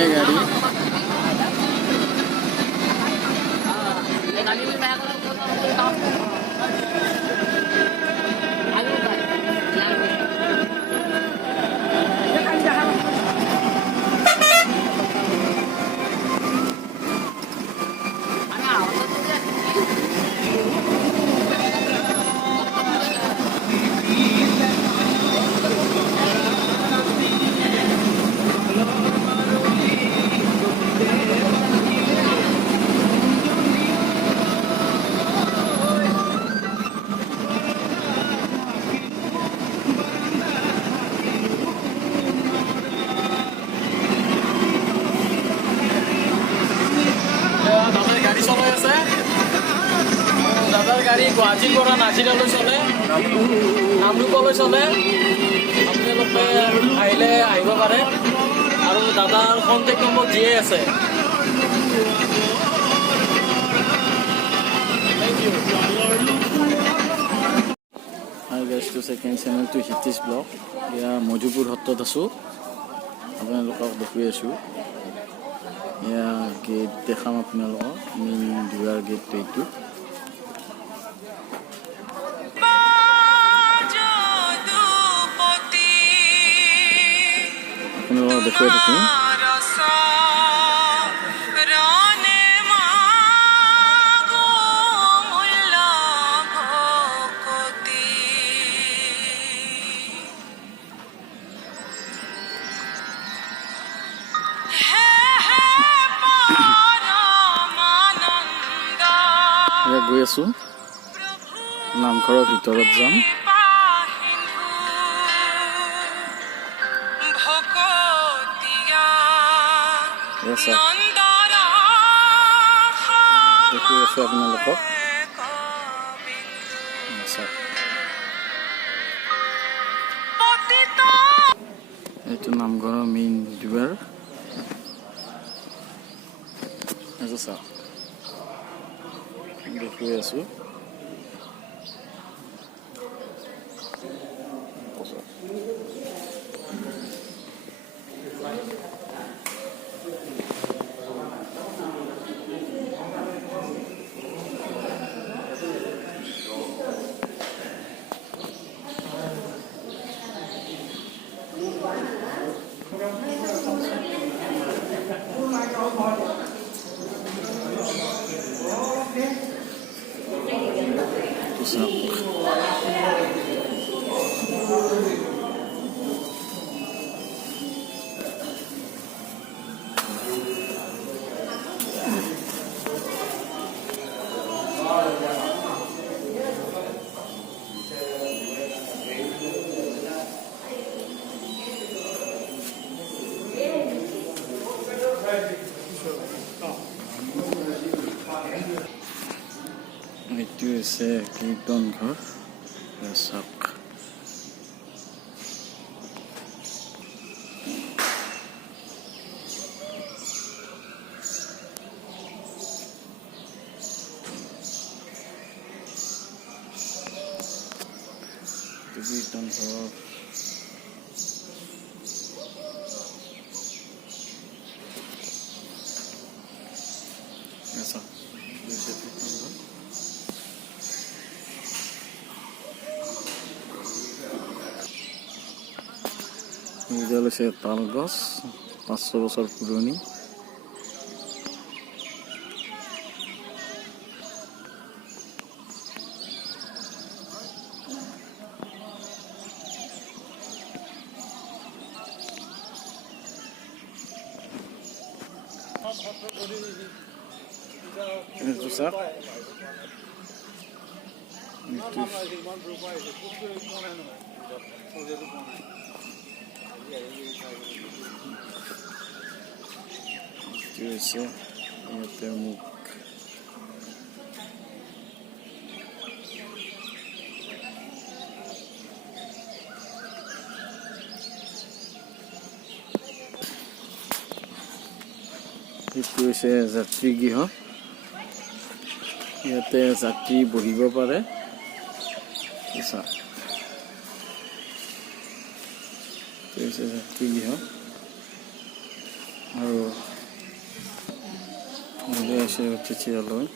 है गाड़ी गाड़ी चलाई আছে দাদাৰ গাড়ী গুৱাহাটীৰ পৰা নাজিৰালৈ চলে নামৰূপলৈ চলে আপোনালোকে আহিলে আহিব পাৰে আৰু দাদাৰ কণ্টেক্ট নম্বৰ দিয়ে আছে Hi guys, to second channel to Hitish Blog. Yeah, Mojupur Hottot asu. আপোনালোকক দেখুৱাই আছো এয়া গেট দেখাম আপোনালোকক মেইন দুৱাৰ গেটটো এইটো আপোনালোকক দেখুৱাই থাকিম গৈ আছো নামঘৰৰ ভিতৰত যাম আপোনালোকক এইটো নামঘৰৰ মেইন দুৱাৰ দেখুৱাই আছো এইটো আছে কীৰ্তন ঘৰ চাওক কীৰ্তন ঘৰ এইডাল হৈছে তাল গছ 500 বছৰ পুৰণি ইয়াতে মুখ এইটো হৈছে যাত্ৰীগৃহ ইয়াতে যাত্ৰী বহিব পাৰে যাত্ৰীগৃহ আৰু আছে অতিথিয়ালয়।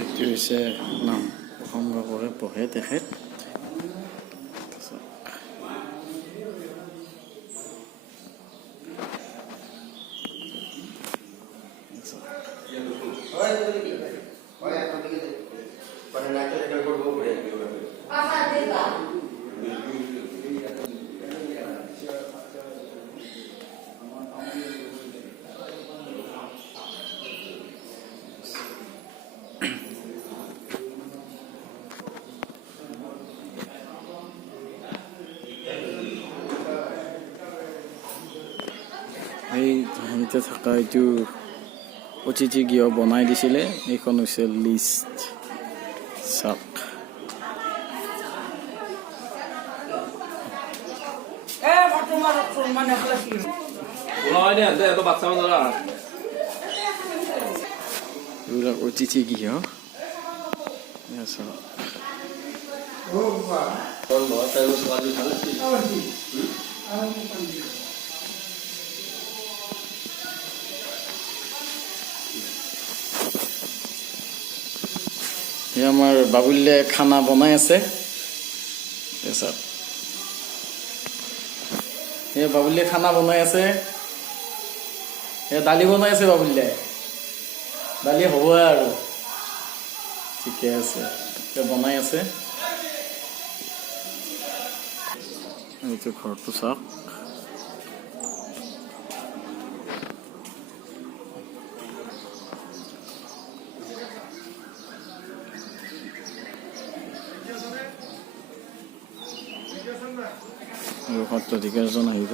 এইটো হৈছে নাম প্ৰসংগ কৰে পঢ়ে তেখেত। এই হেৰিতে থকা এইটো অতিথি গৃহ বনাই দিছিলে, এইখন হৈছে লিষ্ট চাওক। এইবিলাক অতিথি গৃহ আমাৰ বাবুল্যে খানা বনাই আছে। বাবুল্যে খানা বনাই আছে, দালি বনাই আছে বাবুল্যে। দালি হ'ব আৰু ঠিকে আছে, বনাই আছে। এইটো ঘৰটো চাওক। সত্ৰাধিকাৰজন আহিব।